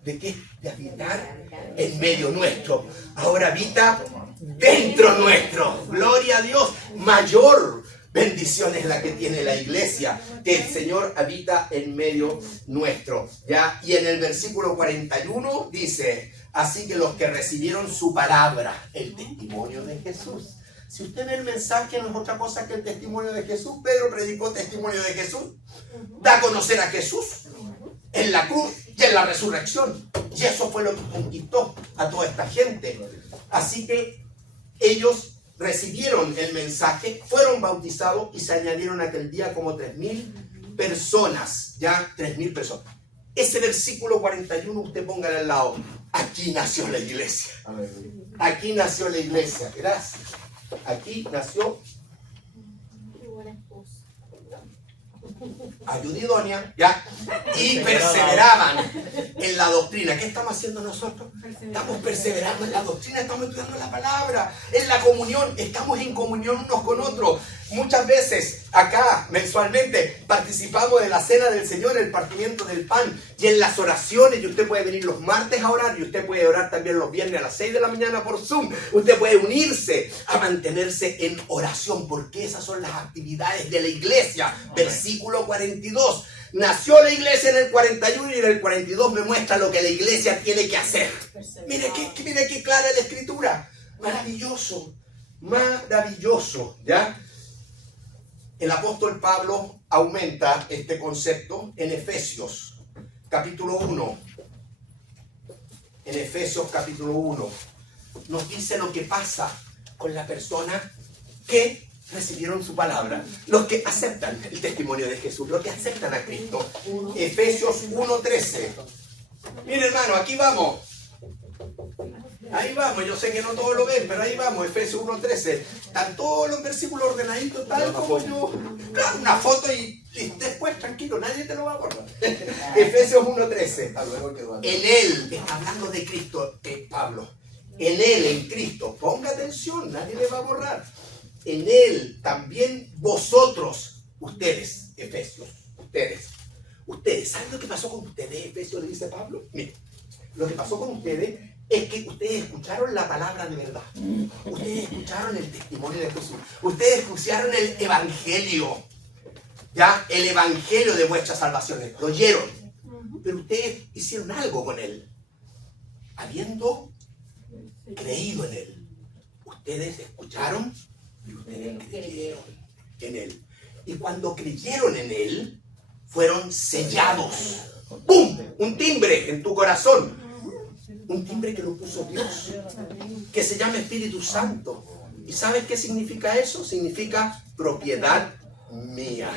¿De qué? De habitar en medio nuestro. Ahora habita dentro nuestro. Gloria a Dios. Mayor bendición es la que tiene la iglesia, que el Señor habita en medio nuestro. ¿Ya? Y en el versículo 41 dice: así que los que recibieron su palabra, el testimonio de Jesús. Si usted ve el mensaje, no es otra cosa que el testimonio de Jesús. Pedro predicó testimonio de Jesús. Da a conocer a Jesús en la cruz y en la resurrección. Y eso fue lo que conquistó a toda esta gente. Así que ellos recibieron el mensaje, fueron bautizados y se añadieron aquel día como 3.000 personas. Ya, 3.000 personas. Ese versículo 41 usted póngale al lado. Aquí nació la iglesia. Aquí nació la iglesia. Gracias. Aquí nació ayudidonia, ¿ya? Y perseveraban en la doctrina. ¿Qué estamos haciendo nosotros? Estamos perseverando en la doctrina, estamos estudiando la palabra, en la comunión, estamos en comunión unos con otros. Muchas veces acá, mensualmente, participamos de la cena del Señor, el partimiento del pan, y en las oraciones, y usted puede venir los martes a orar, y usted puede orar también los viernes a las 6 de la mañana por Zoom. Usted puede unirse a mantenerse en oración, porque esas son las actividades de la iglesia. Versículo 42. Nació la iglesia en el 41 y en el 42 me muestra lo que la iglesia tiene que hacer. Mire qué clara es la escritura. Maravilloso, maravilloso, ¿ya? El apóstol Pablo aumenta este concepto en Efesios, capítulo 1. En Efesios, capítulo 1, nos dice lo que pasa con la persona que recibieron su palabra, los que aceptan el testimonio de Jesús, los que aceptan a Cristo. Efesios 1:13. Mire, hermano, aquí vamos. Ahí vamos, yo sé que no todos lo ven, pero ahí vamos, Efesios 1:13. Están todos los versículos ordenaditos, tal como yo. Claro, una foto y después, tranquilo, nadie te lo va a borrar. Efesios 1:13. En Él, está hablando de Cristo, Pablo. En Él, en Cristo, ponga atención, nadie le va a borrar. En Él también vosotros, ustedes, Efesios, ustedes, ¿saben lo que pasó con ustedes, Efesios, le dice Pablo? Miren, lo que pasó con ustedes es que ustedes escucharon la palabra de verdad. Ustedes escucharon el testimonio de Jesús. Ustedes escucharon el evangelio. Ya, el evangelio de vuestras salvaciones. Lo oyeron. Pero ustedes hicieron algo con él. Habiendo creído en él. Ustedes escucharon y ustedes creyeron en él. Y cuando creyeron en él, fueron sellados. ¡Pum! Un timbre en tu corazón. Un timbre que lo puso Dios, que se llama Espíritu Santo. ¿Y sabes qué significa eso? Significa propiedad mía.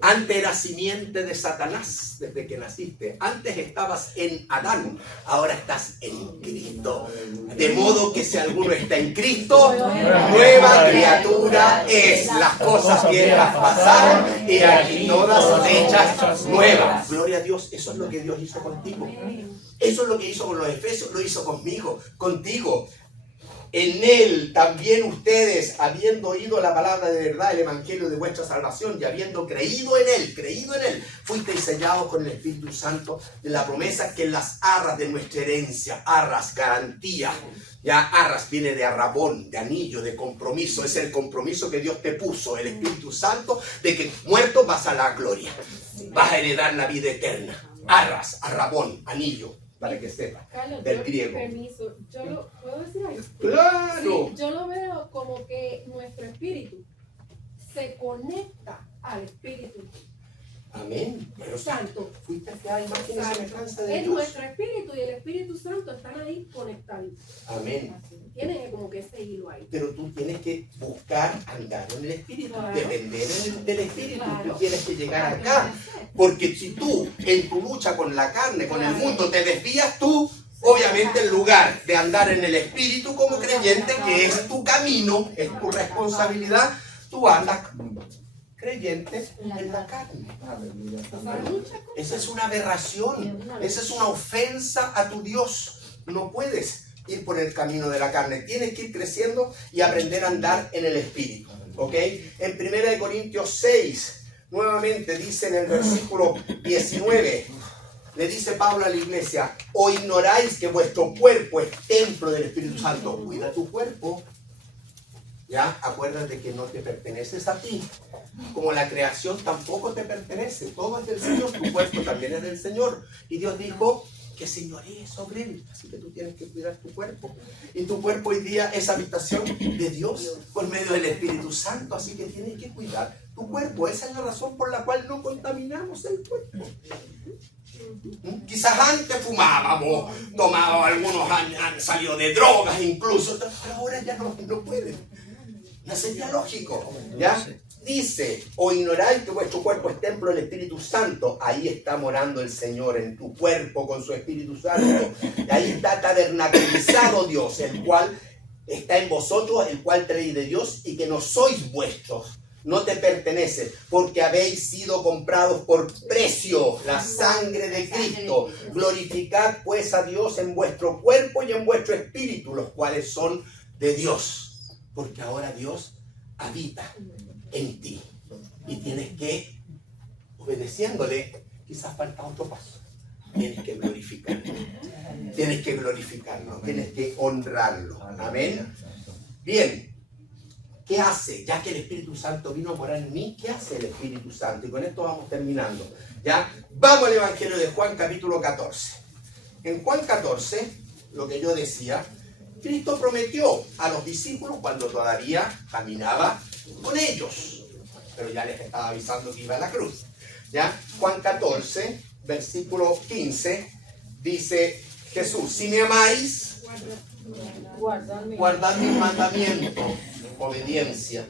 Antes eras simiente de Satanás desde que naciste. Antes estabas en Adán, ahora estás en Cristo. De modo que si alguno está en Cristo, nueva criatura es. Las cosas viejas pasaron y aquí todas son hechas nuevas. Gloria a Dios, eso es lo que Dios hizo contigo. Eso es lo que hizo con los efesios, lo hizo conmigo, contigo. En Él también ustedes, habiendo oído la palabra de verdad, el evangelio de vuestra salvación, y habiendo creído en Él, fuisteis sellados con el Espíritu Santo de la promesa, que en las arras de nuestra herencia, arras, garantía. Ya arras viene de arrabón, de anillo, de compromiso. Es el compromiso que Dios te puso, el Espíritu Santo, de que muerto vas a la gloria. Vas a heredar la vida eterna. Arras, arrabón, anillo. Para que sepa, Carlos, del griego. Permiso, ¿puedo decir algo? ¡Claro! Sí, yo lo veo como que nuestro espíritu se conecta al Espíritu Amén. Pero Santo. fuiste creada a imagen y semejanza de Es Dios. nuestro espíritu y el Espíritu Santo están ahí conectados. Amén. Tienen como que ese hilo ahí. Pero tú tienes que buscar andar en el Espíritu, Claro. depender del Espíritu. Claro. Tú tienes que llegar acá. Porque si tú, en tu lucha con la carne, con el mundo, te desvías, tú Obviamente, en lugar de andar en el Espíritu como creyente, que es tu camino, es tu responsabilidad, tú andas creyente en la carne. Esa es una aberración, esa es una ofensa a tu Dios. No puedes ir por el camino de la carne, tienes que ir creciendo y aprender a andar en el Espíritu. ¿Ok? En 1 Corintios 6, nuevamente dice en el versículo 19, le dice Pablo a la iglesia: ¿o ignoráis que vuestro cuerpo es templo del Espíritu Santo? Cuida tu cuerpo. Ya, acuérdate que no te perteneces a ti. Como la creación tampoco te pertenece. Todo es del Señor, tu cuerpo también es del Señor. Y Dios dijo que señoree sobre él. Así que tú tienes que cuidar tu cuerpo. Y tu cuerpo hoy día es habitación de Dios por medio del Espíritu Santo. Así que tienes que cuidar tu cuerpo. Esa es la razón por la cual no contaminamos el cuerpo. Quizás antes fumábamos, tomábamos, algunos han salido de drogas incluso, pero ahora ya no pueden. No sería lógico, ¿ya? Dice: o ignoráis que vuestro cuerpo es templo del Espíritu Santo. Ahí está morando el Señor en tu cuerpo con su Espíritu Santo. Y ahí está tabernaculizado Dios, el cual está en vosotros, el cual tenéis de Dios, y que no sois vuestros, no te pertenece, porque habéis sido comprados por precio, la sangre de Cristo. Glorificad pues a Dios en vuestro cuerpo y en vuestro espíritu, los cuales son de Dios. Porque ahora Dios habita en ti. Y tienes que, obedeciéndole, quizás falta otro paso. Tienes que glorificarlo. Tienes que glorificarlo. Tienes que honrarlo. Amén. Bien. ¿Qué hace? Ya que el Espíritu Santo vino a morar en mí, ¿qué hace el Espíritu Santo? Y con esto vamos terminando. ¿Ya? Vamos al Evangelio de Juan, capítulo 14. En Juan 14, lo que yo decía, Cristo prometió a los discípulos cuando todavía caminaba con ellos. Pero ya les estaba avisando que iba a la cruz. ¿Ya? Juan 14, versículo 15, dice Jesús: si me amáis, guardad mis mandamientos. Obediencia.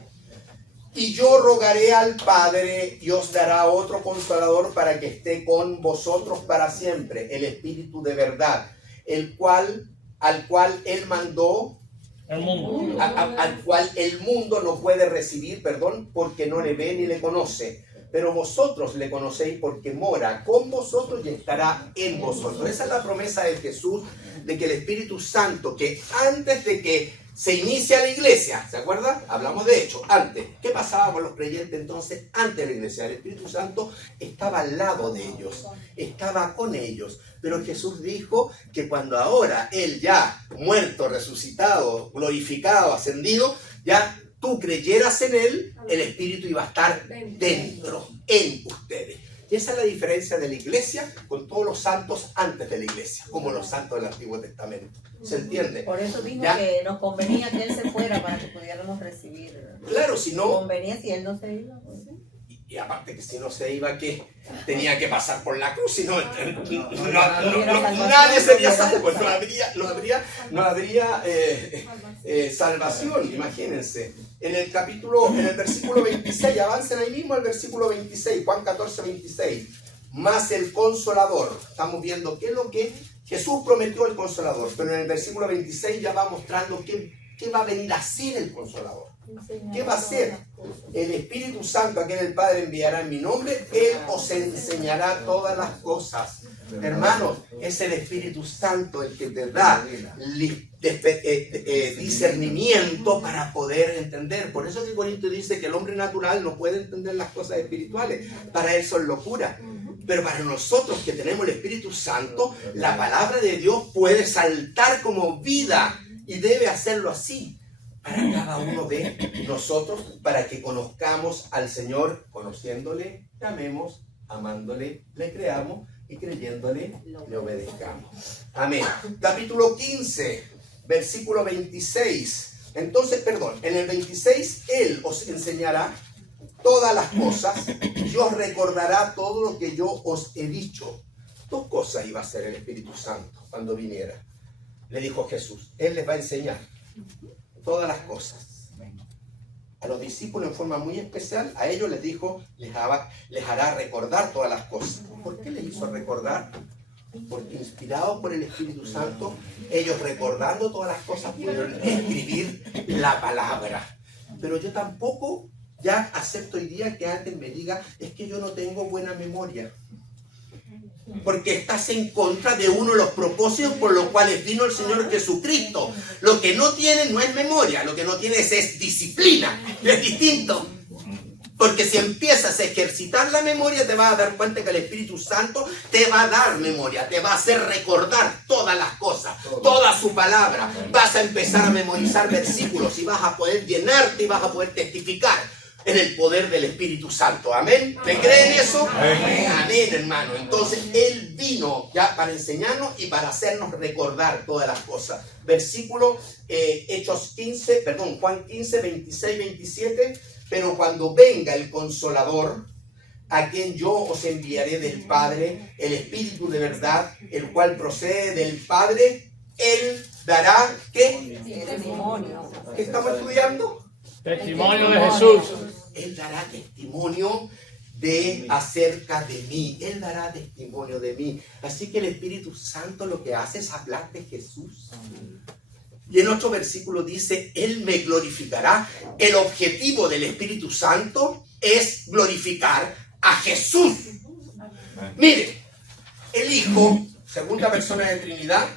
Y yo rogaré al Padre y os dará otro consolador para que esté con vosotros para siempre, el Espíritu de verdad, al cual Él mandó, al cual el mundo no puede recibir, porque no le ve ni le conoce. Pero vosotros le conocéis porque mora con vosotros y estará en vosotros. Esa es la promesa de Jesús, de que el Espíritu Santo, que antes de que se inicia la iglesia, ¿se acuerdan? Hablamos de hecho, antes. ¿Qué pasaba con los creyentes entonces antes de la iglesia? El Espíritu Santo estaba al lado de ellos, estaba con ellos. Pero Jesús dijo que cuando ahora Él ya muerto, resucitado, glorificado, ascendido, ya tú creyeras en Él, el Espíritu iba a estar dentro, en ustedes. Y esa es la diferencia de la iglesia con todos los santos antes de la iglesia, como los santos del Antiguo Testamento. ¿Se entiende? Por eso dijo ¿Ya? que nos convenía que Él se fuera para que pudiéramos recibir. Claro, si no... Convenía si Él no se iba. Pues. Y aparte que si no se iba, ¿qué? Tenía que pasar por la cruz, si no, nadie sería salvo, no habría salvación, imagínense. En el versículo 26, avancen ahí mismo al versículo 26, Juan 14, 26. Más el Consolador. Estamos viendo qué es lo que Jesús prometió el Consolador, pero en el versículo 26 ya va mostrando qué va a venir a ser el Consolador. ¿Qué va a ser? El Espíritu Santo a quien el Padre enviará en mi nombre, Él os enseñará todas las cosas. Hermanos, es el Espíritu Santo el que te da discernimiento para poder entender. Por eso que Corintios dice que el hombre natural no puede entender las cosas espirituales. Para él son locura. Pero para nosotros que tenemos el Espíritu Santo, la palabra de Dios puede saltar como vida y debe hacerlo así. Para cada uno de nosotros, para que conozcamos al Señor, conociéndole, le amemos, amándole, le creamos y creyéndole, le obedezcamos. Amén. Capítulo 15, versículo 26. Entonces, en el 26, Él os enseñará todas las cosas y os recordará todo lo que yo os he dicho. Dos cosas iba a hacer el Espíritu Santo cuando viniera. Le dijo Jesús, Él les va a enseñar todas las cosas. A los discípulos en forma muy especial, a ellos les dijo, les hará recordar todas las cosas. ¿Por qué les hizo recordar? porque inspirados por el Espíritu Santo, ellos recordando todas las cosas pudieron escribir la palabra. Pero yo tampoco ya acepto hoy día que alguien me diga, es que yo no tengo buena memoria. Porque estás en contra de uno de los propósitos por los cuales vino el Señor Jesucristo. Lo que no tiene no es memoria, lo que no tienes es disciplina. Es distinto. Porque si empiezas a ejercitar la memoria, te vas a dar cuenta que el Espíritu Santo te va a dar memoria, te va a hacer recordar todas las cosas, toda su palabra. Vas a empezar a memorizar versículos y vas a poder llenarte y vas a poder testificar en el poder del Espíritu Santo. Amén. ¿Me creen eso? Amén, amén, hermano. Entonces, Él vino ya para enseñarnos y para hacernos recordar todas las cosas. Versículo Juan 15, 26, 27. Pero cuando venga el Consolador, a quien yo os enviaré del Padre, el Espíritu de verdad, el cual procede del Padre, Él dará, ¿qué? Testimonio. ¿Qué estamos estudiando? Testimonio de Jesús. Él dará testimonio acerca de mí. Él dará testimonio de mí. Así que el Espíritu Santo lo que hace es hablar de Jesús. Y en otro versículo dice, Él me glorificará. El objetivo del Espíritu Santo es glorificar a Jesús. Mire, el Hijo, segunda persona de Trinidad,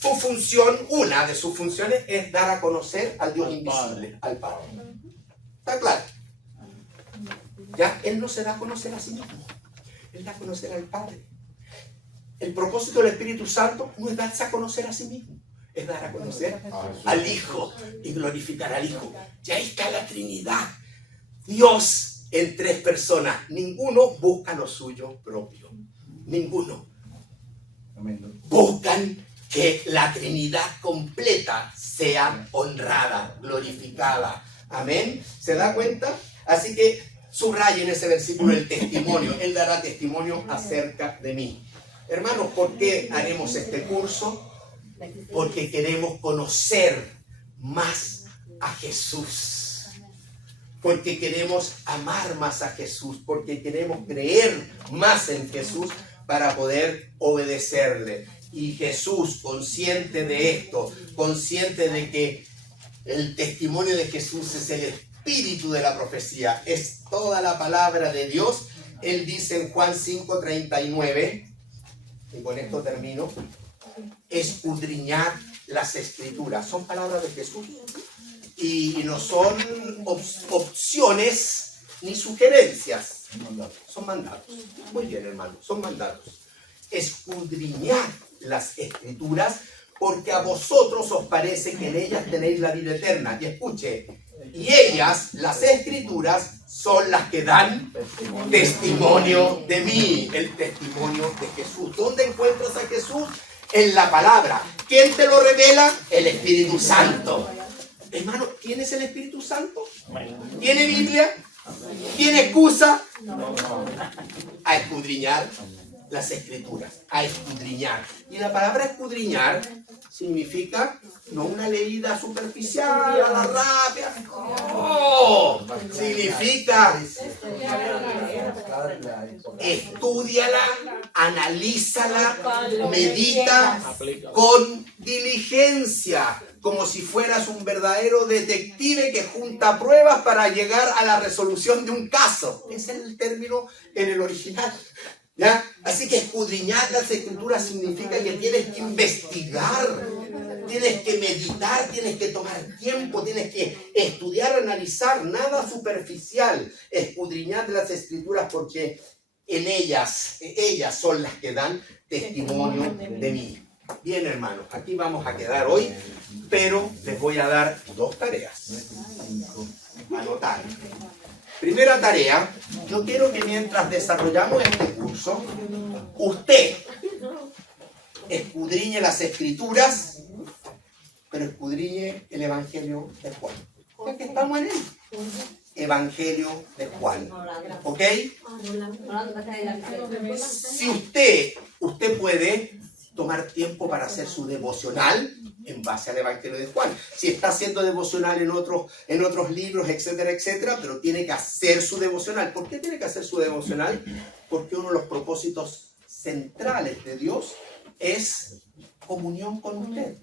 su función, una de sus funciones es dar a conocer al Dios invisible, al Padre. ¿Está claro? Ya, Él no se da a conocer a sí mismo. Él da a conocer al Padre. El propósito del Espíritu Santo no es darse a conocer a sí mismo. Es dar a conocer al Hijo y glorificar al Hijo. Ya está la Trinidad. Dios en tres personas. Ninguno busca lo suyo propio. Ninguno. Buscan que la Trinidad completa sea honrada, glorificada. Amén. ¿Se da cuenta? Así que subrayen ese versículo el testimonio. Él dará testimonio acerca de mí. Hermanos, ¿por qué haremos este curso? Porque queremos conocer más a Jesús. Porque queremos amar más a Jesús. Porque queremos creer más en Jesús para poder obedecerle. Y Jesús, consciente de esto, consciente de que el testimonio de Jesús es el espíritu de la profecía, es toda la palabra de Dios. Él dice en Juan 5:39, y con esto termino, escudriñar las escrituras. Son palabras de Jesús y no son opciones ni sugerencias, son mandatos. Muy bien, hermano, son mandatos. Escudriñar las escrituras, porque a vosotros os parece que en ellas tenéis la vida eterna. Y escuche, y ellas, las escrituras, son las que dan testimonio de mí, el testimonio de Jesús. ¿Dónde encuentras a Jesús? En la palabra. ¿Quién te lo revela? El Espíritu Santo. Hermano, ¿quién es el Espíritu Santo? ¿Tiene Biblia? ¿Tiene excusa? A escudriñar las escrituras, a escudriñar. Y la palabra escudriñar significa no una leída superficial, a la rápida. No, significa estúdiala, analízala, medita con diligencia, como si fueras un verdadero detective que junta pruebas para llegar a la resolución de un caso. Ese es el término en el original. ¿Ya? Así que escudriñar las escrituras significa que tienes que investigar, tienes que meditar, tienes que tomar tiempo, tienes que estudiar, analizar, nada superficial. Escudriñar las escrituras porque en ellas son las que dan testimonio de mí. Bien, hermanos, aquí vamos a quedar hoy, pero les voy a dar dos tareas. Anotar. Primera tarea, yo quiero que mientras desarrollamos este curso, usted escudriñe las escrituras, pero escudriñe el Evangelio de Juan. Ya que estamos en él. Evangelio de Juan. ¿Ok? Si usted puede tomar tiempo para hacer su devocional en base al Evangelio de Juan. Si está haciendo devocional en otros libros, etcétera, etcétera, pero tiene que hacer su devocional. ¿Por qué tiene que hacer su devocional? Porque uno de los propósitos centrales de Dios es comunión con usted.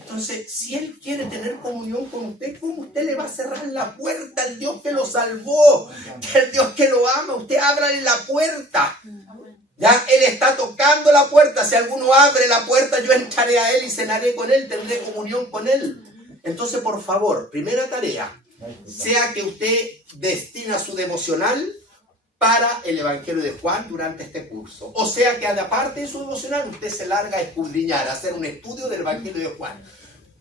Entonces, si Él quiere tener comunión con usted, ¿cómo usted le va a cerrar la puerta al Dios que lo salvó? Que el Dios que lo ama, usted ábrale la puerta. Ya Él está tocando la puerta. Si alguno abre la puerta, yo entraré a Él y cenaré con Él, tendré comunión con Él. Entonces, por favor, primera tarea, sea que usted destina su devocional para el Evangelio de Juan durante este curso. O sea que aparte de su devocional, usted se larga a escudriñar, a hacer un estudio del Evangelio de Juan.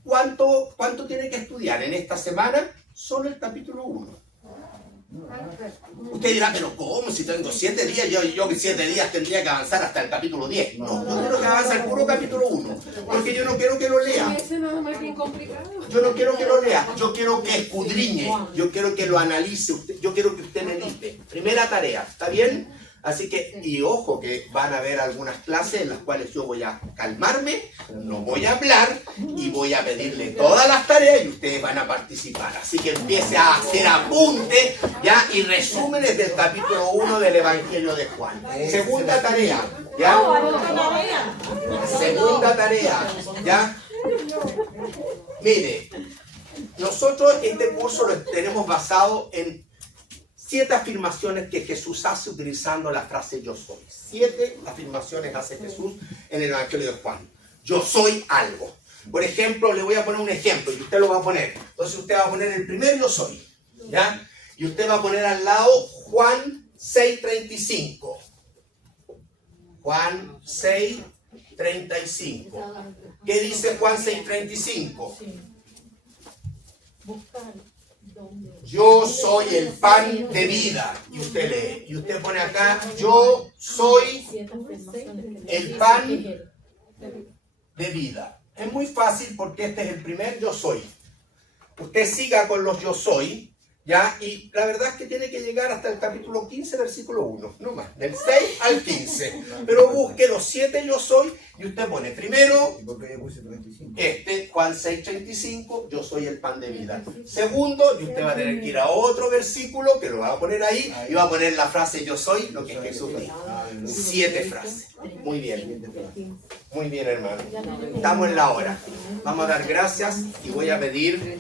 ¿Cuánto tiene que estudiar en esta semana? Solo el capítulo 1. Usted dirá, pero ¿cómo? Si tengo 7 días, yo que 7 días tendría que avanzar hasta el capítulo 10. No, yo quiero que avance el puro capítulo 1, porque yo no quiero que lo lea. Ese nada más bien complicado. Yo no quiero que lo lea, yo quiero que escudriñe, yo quiero que lo analice, yo quiero que usted medite. Primera tarea, ¿está bien? Así que, y ojo, que van a haber algunas clases en las cuales yo voy a calmarme, no voy a hablar y voy a pedirle todas las tareas y ustedes van a participar. Así que empiece a hacer apuntes, ¿ya? Y resúmenes del capítulo 1 del Evangelio de Juan. Segunda tarea, ¿ya? Segunda tarea, ¿ya? Mire, nosotros este curso lo tenemos basado en 7 afirmaciones que Jesús hace utilizando la frase yo soy. 7 afirmaciones hace Jesús en el Evangelio de Juan. Yo soy algo. Por ejemplo, le voy a poner un ejemplo y usted lo va a poner. Entonces usted va a poner el primer yo soy, ¿ya? Y usted va a poner al lado Juan 6:35. Juan 6:35. ¿Qué dice Juan 6:35? Yo soy el pan de vida. Y usted lee. Y usted pone acá, yo soy el pan de vida. Es muy fácil porque este es el primer yo soy. Usted siga con los yo soy, ¿ya? Y la verdad es que tiene que llegar hasta el capítulo 15, versículo 1. No más, del 6 al 15. Pero busque los 7 yo soy y usted pone primero Juan 6:35, yo soy el pan de vida. Segundo, y usted va a tener que ir a otro versículo que lo va a poner ahí y va a poner la frase yo soy, lo que Jesús dijo. 7 frases. Muy bien. Muy bien, hermano. Estamos en la hora. Vamos a dar gracias y voy a pedir